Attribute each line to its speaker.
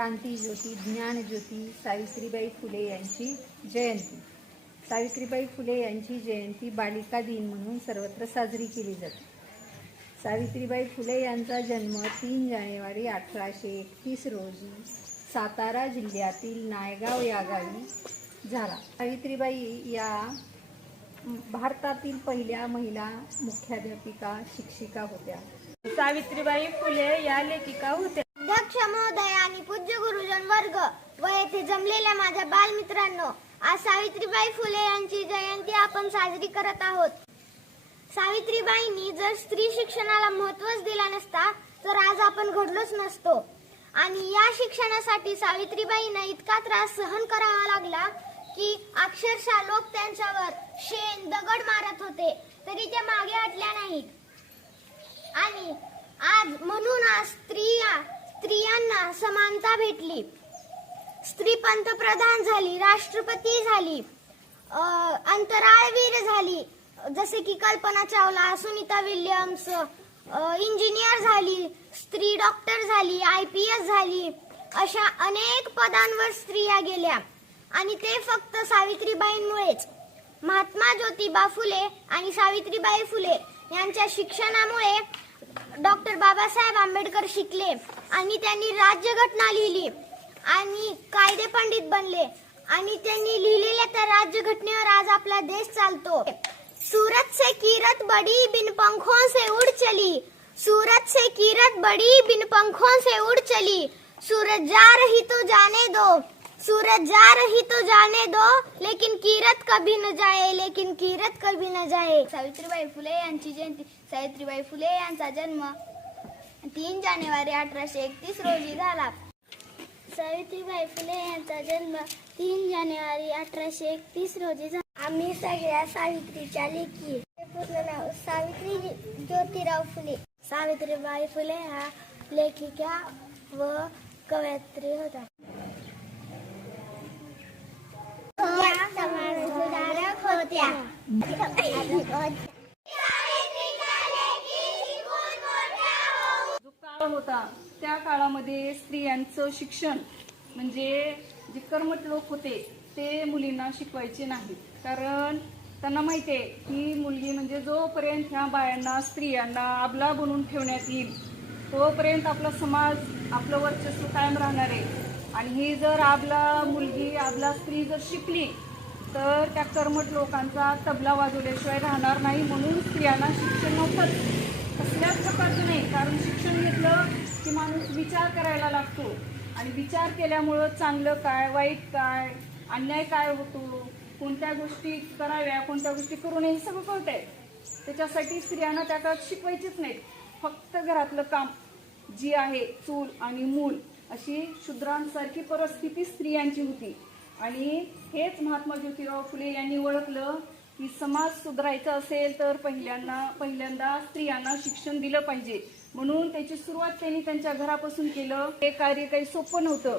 Speaker 1: क्रांतीज्योती ज्ञानज्योती सावित्रीबाई फुले यांची जयंती. सावित्रीबाई फुले यांची जयंती बालिका दिन म्हणून सर्वत्र साजरी केली जाते. सावित्रीबाई फुले यांचा जन्म तीन जानेवारी अठराशे एकतीस रोजी सातारा जिल्ह्यातील नायगाव या गावी झाला. सावित्रीबाई या भारतातील पहिल्या महिला मुख्याध्यापिका शिक्षिका होत्या.
Speaker 2: सावित्रीबाई फुले या लेखिका होत्या.
Speaker 3: अध्यक्ष महोदय आणि पूज्य गुरुजन वर्ग व येथे जमलेल्या माझ्या बालमित्रांनो आज सावित्रीबाई फुले यांची जयंती आपण साजरी करत आहोत. सावित्रीबाईंनी जर स्त्री शिक्षणाला महत्वच दिला नसता तर आज आपण घडलोच नसतो. आणि या शिक्षणासाठी सावित्रीबाईंना इतका त्रास सहन करावा लागला की अक्षरशः लोक त्यांच्यावर शेण दगड मारत होते तरी ते मागे हटल्या नाहीत. आणि आज म्हणून आज स्त्रिया स्त्रियांना समानता भेटली. स्त्री पंतप्रधान झाली राष्ट्रपती झाली अंतराळवीर झाली. जसे की कल्पना चावला सुनीता विल्यम्स इंजिनियर झाली स्त्री डॉक्टर झाली आय पी एस झाली अशा अनेक पदांवर स्त्रिया गेल्या. आणि ते फक्त सावित्रीबाईंमुळेच. महात्मा ज्योतिबा फुले आणि सावित्रीबाई फुले यांच्या शिक्षणामुळे डॉक्टर बाबासाहेब आंबेडकर शिकले. आणि त्यांनी राज्यघटना लिहिली. आणि कायदे पंडित बनले. आणि त्यांनी लिहिलेल्या त्या राज्यघटनेवर आज आपला देश चालतो. सूरत से किरत बड़ी बिन पंखों से उड़ चली. सूरत से किरत बड़ी बिन पंखों से उड़ चली. सूरज जा रही तो जाने दो. सूरज जा रही तो जाने दो. लेकिन किरत कभी न जाए लेकिन किरत कभी न जाए. सावित्रीबाई फुले यांची जयंती. सावित्रीबाई फुले यांचा जन्म तीन जानेवारी अठराशे एकतीस रोजी झाला. सावित्रीबाई फुले यांचा जन्म तीन जानेवारी अठराशे एकतीस रोजी झाला. आम्ही सगळ्या सावित्रीच्या लेखी. पूर्ण नाव सावित्री ज्योतिराव फुले. सावित्रीबाई फुले ह्या लेखिका व कवयित्री होत्या होत्या.
Speaker 2: होता. त्या काळामध्ये स्त्रियांचं शिक्षण म्हणजे जे कर्मठ लोक होते ते मुलींना शिकवायचे नाहीत. कारण त्यांना माहिती आहे की मुलगी म्हणजे जोपर्यंत ह्या बायांना स्त्रियांना आबला बनवून ठेवण्यात येईल तोपर्यंत आपला समाज आपलं वर्चस्व कायम राहणार आहे. आणि ही जर आबला मुलगी आबला स्त्री जर शिकली तर त्या कर्मठ लोकांचा तबला वाजवल्याशिवाय राहणार नाही म्हणून स्त्रियांना शिक्षण नव्हतं जास्त प्रकारचं नाही कारण शिक्षण घेतलं की माणूस विचार करायला लागतो. आणि विचार केल्यामुळं चांगलं काय वाईट काय अन्याय काय होतो कोणत्या गोष्टी कराव्या कोणत्या गोष्टी करू नये हे सगळं आहे त्याच्यासाठी स्त्रियांना त्या काळात शिकवायचीच नाहीत. फक्त घरातलं काम जी आहे चूल आणि मूल अशी शूद्रांसारखी परिस्थिती स्त्रियांची होती. आणि हेच महात्मा ज्योतिराव फुले यांनी ओळखलं की समाज सुधारायचा असेल तर पहिल्यांदा पहिल्यांदा स्त्रियांना शिक्षण दिलं पाहिजे. म्हणून त्याची सुरुवात त्यांनी त्यांच्या घरापासून केलं. हे कार्य काही सोपं नव्हतं.